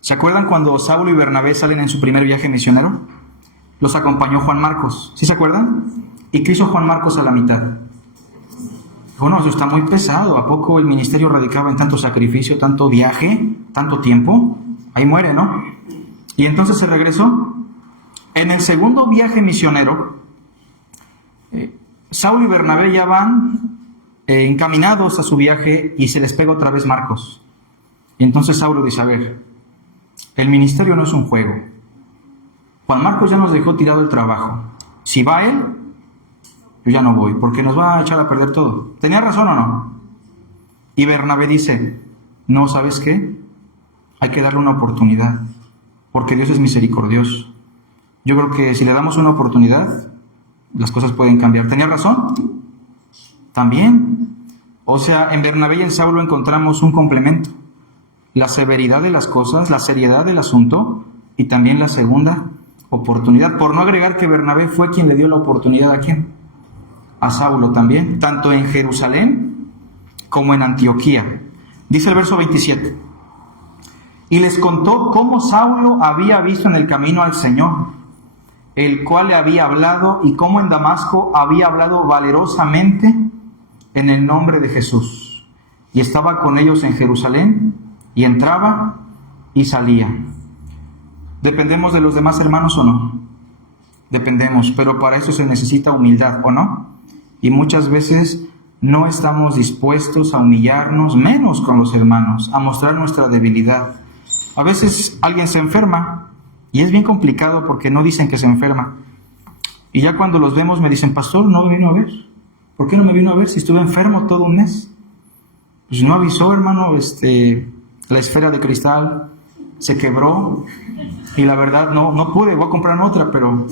¿Se acuerdan cuando Saulo y Bernabé salen en su primer viaje misionero? Los acompañó Juan Marcos, ¿sí se acuerdan? ¿Y qué hizo Juan Marcos a la mitad? Bueno, eso está muy pesado. ¿A poco el ministerio radicaba en tanto sacrificio, tanto viaje, tanto tiempo? Ahí muere, ¿no? Y entonces se regresó. En el segundo viaje misionero, Saulo y Bernabé ya van encaminados a su viaje y se les pega otra vez Marcos. Y entonces Saulo dice, a ver, el ministerio no es un juego. Juan Marcos ya nos dejó tirado el trabajo. Si va él, yo ya no voy, porque nos va a echar a perder todo. ¿Tenía razón o no? Y Bernabé dice, no, ¿sabes qué? Hay que darle una oportunidad, porque Dios es misericordioso. Yo creo que si le damos una oportunidad, las cosas pueden cambiar. ¿Tenía razón? También. O sea, en Bernabé y en Saulo encontramos un complemento. La severidad de las cosas, la seriedad del asunto y también la segunda oportunidad. Por no agregar que Bernabé fue quien le dio la oportunidad ¿a quién? A Saulo también, tanto en Jerusalén como en Antioquía. Dice el verso 27. Y les contó cómo Saulo había visto en el camino al Señor, el cual le había hablado, y cómo en Damasco había hablado valerosamente en el nombre de Jesús. Y estaba con ellos en Jerusalén, y entraba y salía. ¿Dependemos de los demás hermanos o no? Dependemos, pero para eso se necesita humildad, ¿o no? Y muchas veces no estamos dispuestos a humillarnos, menos con los hermanos, a mostrar nuestra debilidad. A veces alguien se enferma y es bien complicado porque no dicen que se enferma. Y ya cuando los vemos me dicen, pastor, no me vino a ver. ¿Por qué no me vino a ver si estuve enfermo todo un mes? Pues no avisó, hermano, la esfera de cristal se quebró y la verdad no pude, voy a comprar otra, pero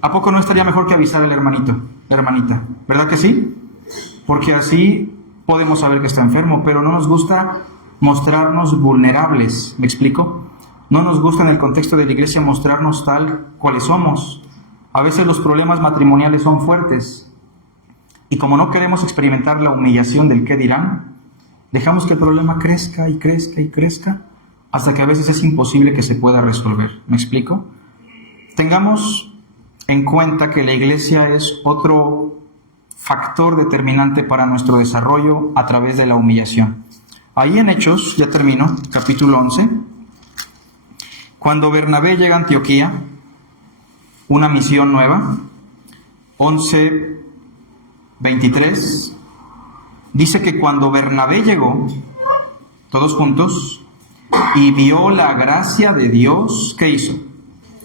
¿a poco no estaría mejor que avisar al hermanito, la hermanita? ¿Verdad que sí? Porque así podemos saber que está enfermo, pero no nos gusta mostrarnos vulnerables, ¿me explico? No nos gusta en el contexto de la iglesia mostrarnos tal cuales somos. A veces los problemas matrimoniales son fuertes y como no queremos experimentar la humillación del qué dirán, dejamos que el problema crezca y crezca y crezca hasta que a veces es imposible que se pueda resolver, ¿me explico? Tengamos en cuenta que la iglesia es otro factor determinante para nuestro desarrollo a través de la humillación. Ahí en Hechos, ya termino, capítulo 11, cuando Bernabé llega a Antioquía, una misión nueva, 11:23, dice que cuando Bernabé llegó, todos juntos, y vio la gracia de Dios, ¿qué hizo?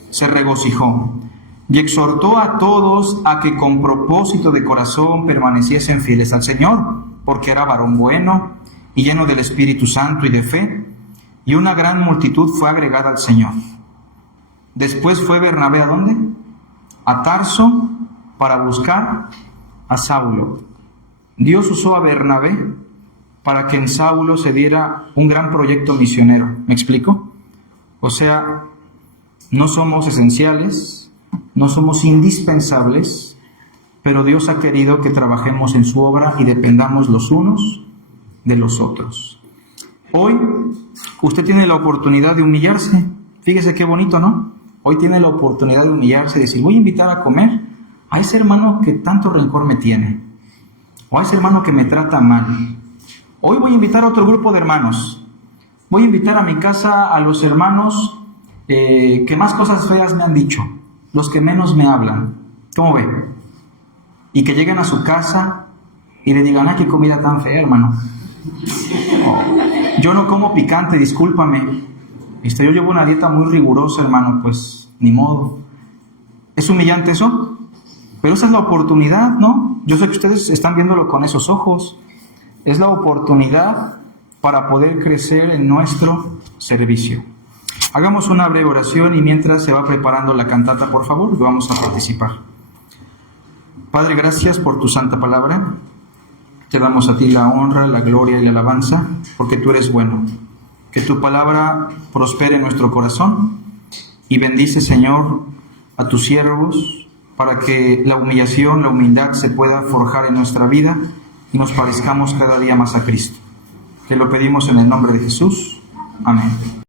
Se regocijó y exhortó a todos a que con propósito de corazón permaneciesen fieles al Señor, porque era varón bueno y lleno del Espíritu Santo y de fe, y una gran multitud fue agregada al Señor. Después fue Bernabé ¿a dónde? A Tarso para buscar a Saulo. Dios usó a Bernabé para que en Saulo se diera un gran proyecto misionero. ¿Me explico? O sea, no somos esenciales, no somos indispensables, pero Dios ha querido que trabajemos en su obra y dependamos los unos de los otros. Hoy usted tiene la oportunidad de humillarse. Fíjese qué bonito, ¿no? Hoy tiene la oportunidad de humillarse y decir, voy a invitar a comer a ese hermano que tanto rencor me tiene, o a ese hermano que me trata mal. Hoy voy a invitar a otro grupo de hermanos. Voy a invitar a mi casa a los hermanos que más cosas feas me han dicho, los que menos me hablan. ¿Cómo ve? Y que lleguen a su casa y le digan, ¡ay, qué comida tan fea, hermano! Oh, yo no como picante, discúlpame. Yo llevo una dieta muy rigurosa, hermano, pues ni modo. ¿Es humillante eso? Pero esa es la oportunidad, ¿no? Yo sé que ustedes están viéndolo con esos ojos. Es la oportunidad para poder crecer en nuestro servicio. Hagamos una breve oración y mientras se va preparando la cantata, por favor, vamos a participar. Padre, gracias por tu santa palabra. Te damos a ti la honra, la gloria y la alabanza, porque tú eres bueno. Que tu palabra prospere en nuestro corazón y bendice, Señor, a tus siervos, para que la humillación, la humildad se pueda forjar en nuestra vida y nos parezcamos cada día más a Cristo. Te lo pedimos en el nombre de Jesús. Amén.